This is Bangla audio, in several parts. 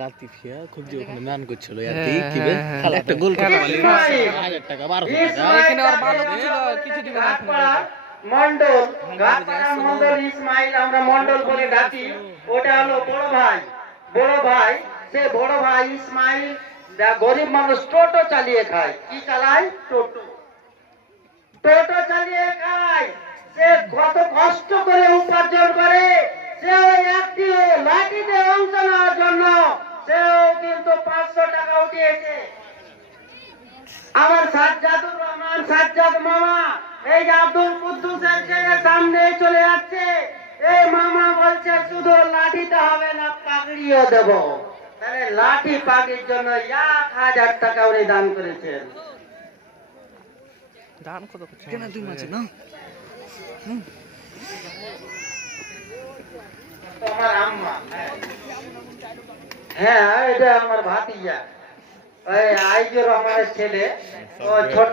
লাতিফিয়া খুব যে ওখানে ম্যান করছিল আর কি কি বেল খালি একটা গোল করতে পারলি 1000 টাকা 1200 টাকা এখানে আর ভালো ছিল কিছু দিবে না মন্ডল গাছপাড়া মন্ডল ইসমাইল আমরা মন্ডল বলে ডাকি ওটা হলো বড় ভাই সে বড় ভাই ইসমাইল গরিব মানুষ টোটো চালিয়ে খায় কি চালায় টোটো চালিয়ে খায় সে কত কষ্ট করে উপার্জন করে সে ওই একটি লাঠিতে অংশ নেওয়ার জন্য সেও কিন্তু 500 টাকা উঠিয়েছে আমার সাজ্জাদুর রহমান সাজ্জাদ মামা এই যে আব্দুল কুদ্দুস এর সামনে চলে যাচ্ছে এই মামা বলছে শুধু লাঠিতে হবে না পাগড়িও দেব তাহলে লাঠি পাগড়ির জন্য 1000 টাকা উনি দান করেছেন দান কত কেন তুই মাছ না তোমার আম্মা হ্যাঁ এটা আমার ভাতিজা ওই আইজুর রহমানের ছেলে ও ছোট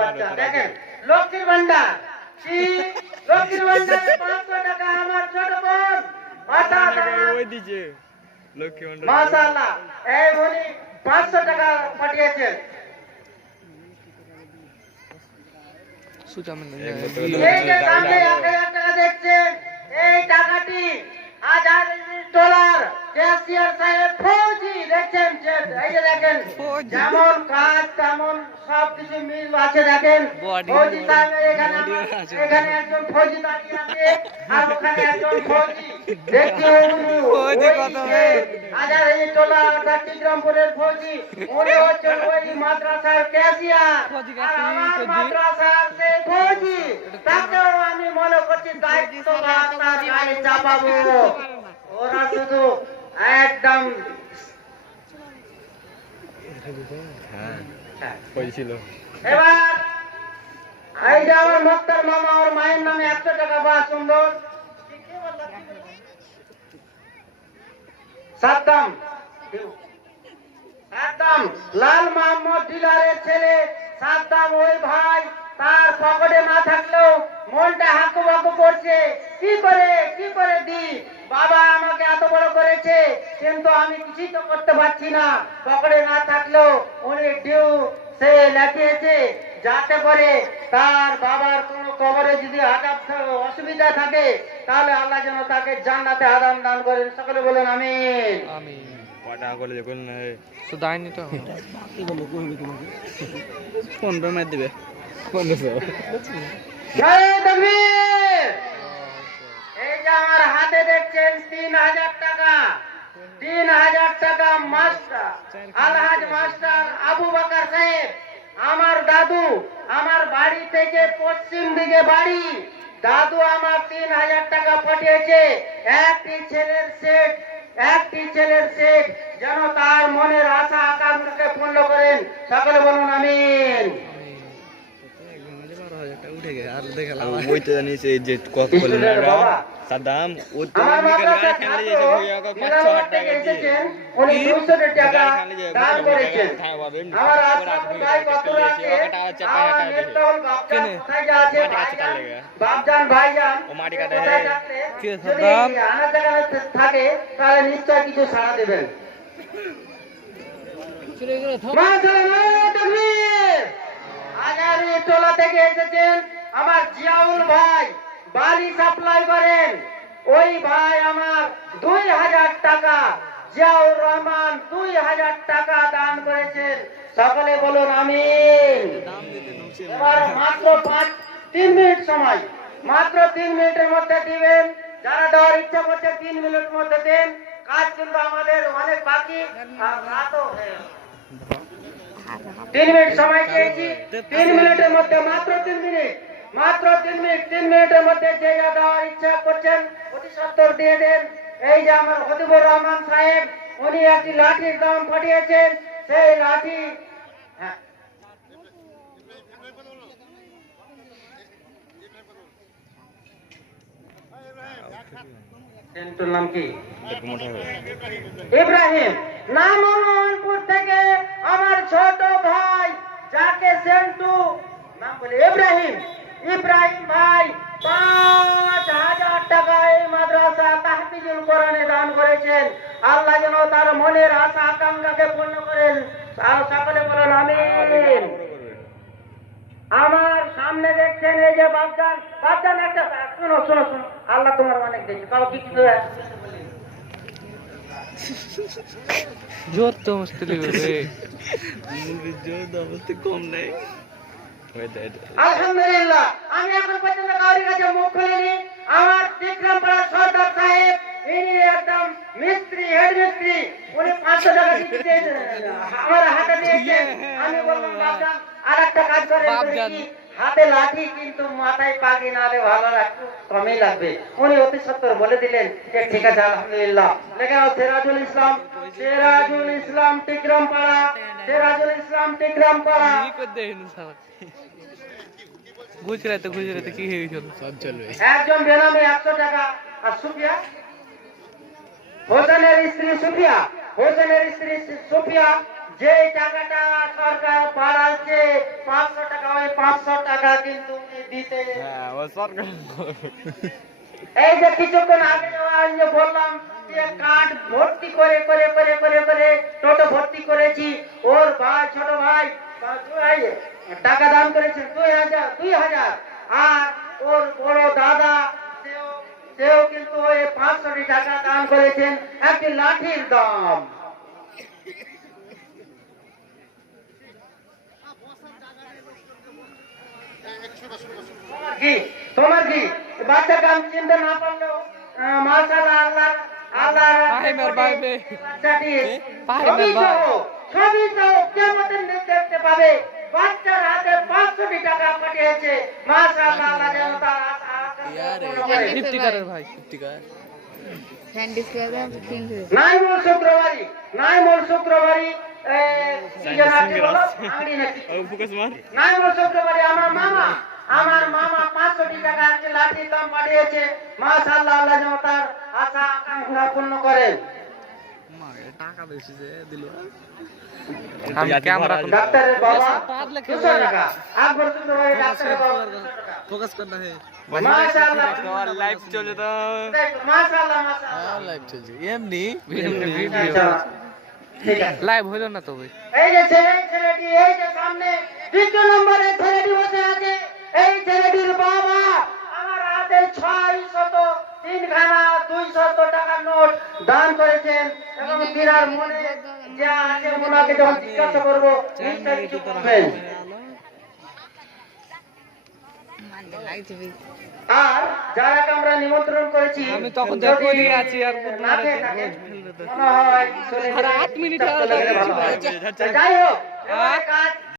বাচ্চা দেখেন লক্ষ্মীর ভান্ডার কি লক্ষ্মীর ভান্ডারে 500 টাকা আমার ছোট বোন ওই দিছে লক্ষ্মী ভান্ডার মাশাআল্লাহ এই উনি 500 টাকা পাঠিয়েছেন এই যে সামনে 1000 টাকা দেখছেন এই টাকাটি $1000 ক্যাশিয়ার সাহেব ফৌজি দেখছেন এই যে দেখেন যেমন কাজ তেমন সবকিছু মিল আছে দেখেন ফৌজি সাহেব এখানে একজন ফৌজি দাঁড়িয়ে আছে আর ওখানে একজন ফৌজি দেখছেন ফৌজি কত $1000 চট্টগ্রামপুরের ফৌজি উনি হচ্ছেন ওই মাদ্রাসার ক্যাশিয়ার আর আমার মাদ্রাসার সেই ফৌজি তাকেও আমি মনে করছি দায়িত্ব তার গায়ে চাপাবো ওরা শুধু একদম হয়েছিল এবার এই যে আমার মোক্তার মামা ওর মায়ের নামে 100 টাকা বা সুন্দর সাদ্দাম লাল মোহাম্মদ ডিলারের ছেলে সাদ্দাম ওই ভাই তার পকেটে না থাকলেও মনটা হাঁকু করছে কি করে দি বাবা আমাকে এত বড় করেছে কিন্তু আমি কিছুই তো করতে পারছি না পকেটে না থাকলেও উনি ডিউ সে লেখিয়েছে যাতে করে তার বাবার কোনো কবরে যদি অসুবিধা থাকে তাহলে আল্লাহ যেন তাকে জান্নাতে আদান দান করেন সকলে বলেন আমিন আমিন কটা করে দেখুন তো দাইনি তো কি বলবো কইবে তোমাকে 15 মার দিবে 1500 জয় তাকবীর এই যে আমার হাতে দেখছেন 3000 টাকা 3000 টাকা মাস্টার আলহাজ মাস্টার আবু বকর সাহেব আমার দাদু আমার বাড়ি থেকে পশ্চিম দিকে বাড়ি দাদু আমার 3000 টাকা পাঠিয়েছে একটি ছেলের সেট যেন তার মনের আশা আকাঙ্ক্ষাকে পূর্ণ করেন সকলে বলুন আমিন উঠে গেছে আর দেখালাম ওই তো জানিস এই যে কত করলেন না সাদ্দাম ও তো নিকল গাড়ি খেলে যাচ্ছে ভইয়া কা 500 টাকা দিয়ে উনি 200 টাকা দান করেছেন আমার আশা গায় কত আছে চাপা টাকা কেনে আছে বাপজান ভাইজান ও মাটি কাটে কি সাদ্দাম আনা জায়গা থাকে তাহলে নিশ্চয় কিছু সাড়া দেবেন মাশাআল্লাহ তাকবীর আগামী টোলা থেকে এসেছেন আমার জিয়াউল ভাই বালি সাপ্লাই করেন ওই ভাই আমার 2000 টাকা জিয়াউর রহমান 2000 টাকা দান করেছেন সকলে বলুন আমিন এবার মাত্র 3 মিনিট সময় মাত্র 3 মিনিটের মধ্যে দিবেন যারা দেওয়ার ইচ্ছা করছে 3 মিনিটের মধ্যে দেন কাজ কিন্তু আমাদের অনেক বাকি আর রাতও হয়ে 3 মিনিট সময় চেয়েছি 3 মিনিটের মধ্যে মাত্র 3 মিনিটের মধ্যে যে যা দেওয়ার ইচ্ছা করছেন অতি সত্তর দিয়ে দেন এই যে আমার হদিবুর রহমান সাহেব উনি একটি লাঠির দাম পাঠিয়েছেন সেই লাঠি সেন্টুর নাম কি ইব্রাহিম নামপুর থেকে আমার ছোট ভাই যাকে সেন্টু নাম বলে ইব্রাহিম ভাই 5,000 টাকা এই মাদ্রাসা তাহফিজুল কোরআনে দান করেছেন। আল্লাহ যেন তার মনের আশা আকাঙ্ক্ষাকে পূর্ণ করেন। আর সকলে বলেন আমিন। আমার সামনে দেখছেন এই যে বাপজান একটা শোনো শোনো শোনো, আল্লাহ তোমার অনেক দেখছে, কাউ কি কিছু জোর তো মস্তি লিখবে রে। কম নাই। আলহামদুলিল্লাহ, আমি এখন পর্যন্ত কাউরির কাছে মুখ খুলিনি। আমার বিক্রমপাড়া সর্দার সাহেব, ইনি একদম মিস্ত্রি, হেড মিস্ত্রি, উনি 500 টাকা দিতে আমার হাতে দিয়েছেন। আমি বললাম বাপজান আর একটা কাজ করেন, বাপজান। কি হাতে লাঠি কিন্তু মাথায় পাগড়ি না হলে ভালো, একটু কমই লাগবে। উনি অতি সত্তর বলে দিলেন যে ঠিক আছে আলহামদুলিল্লাহ। লেখা সিরাজুল ইসলাম, সিরাজুল ইসলাম টিকরামপাড়া, সিরাজুল ইসলাম টিকরামপাড়া। কি করে দেন সারা গুজরাতে কি হয়ে গেল? সব চলবে। একজন বেনামে 100 টাকা। আর সুফিয়া, হোসেনের স্ত্রী সুফিয়া, হোসেনের স্ত্রী সুফিয়া, যে টাকাটা সরকার বাড়াচ্ছে 500 টাকা, ওই 500 টাকা কিন্তু উনি দিতে। হ্যাঁ, ও সরকার। এই যে কিছুক্ষণ আগে আমি যে বললাম যে কার্ড ভর্তি করে করে করে করে করে টোটো ভর্তি করেছি, ওর ভাই ছোট ভাই টাকা দান করেছেন 2,000। আর ওর বড় দাদা সেও কিন্তু ওই 500 টাকা দান করেছেন একটি লাঠির দাম। তোমার কি বাচ্চাকে আমি চিনতে না পারলেও মাশাআল্লাহ, আল্লাহ আল্লাহ ভাই মের ভাই বে বাচ্চাটি ভাই ছবি মের ভাই সহ, ছবি সহ কেমন দেখতে পাবে। বাচ্চার হাতে 500 টাকা পাঠিয়েছে। মাশাআল্লাহ, আল্লাহ যেন তার ইফতিকারের ভাই ইফতিকার নাইমুল শুক্রবারী, নাইমুল শুক্রবারী নাইমুল শুক্রবারী আমার মামা, আমার মামা 500 টাকা একটা লাঠির দাম পাঠিয়েছে। মাশাআল্লাহ, আল্লাহ যেন তার আশা আকাঙ্ক্ষা পূর্ণ করেন। টাকা বেশি যে দিল আমি ক্যামেরা ডাক্তারের বাবা 200 টাকা, আকবর শুক্রবারী ডাক্তারের বাবা ফোকাস করনা হে মাশাআল্লাহ, তোমার লাইভ চলে তো। মাশাআল্লাহ মাশাআল্লাহ লাইভ চলছে এমনি ভিডিও আচ্ছা, ঠিক আছে। লাইভ হলো না তো ভাই। এই যে ছেলেটি, এই যে সামনে 2 নম্বরে ছেলেটি বসে আছে, এই ছেলেটির বাবা আমার হাতে 603খানা 200 টাকার নোট দান করেছেন। এবং তিনার মনে যা আছে ওনাকে যখন জিজ্ঞাসা করবো নিশ্চয়ই কিছু করবেন। আর যারাকে আমরা নিমন্ত্রণ করেছি, আমি তখন যদি দেখি আছি আর না খেয়ে থাকেন, মনে হয় চলে আর 8 মিনিট যাই হোক, এবারে কাজ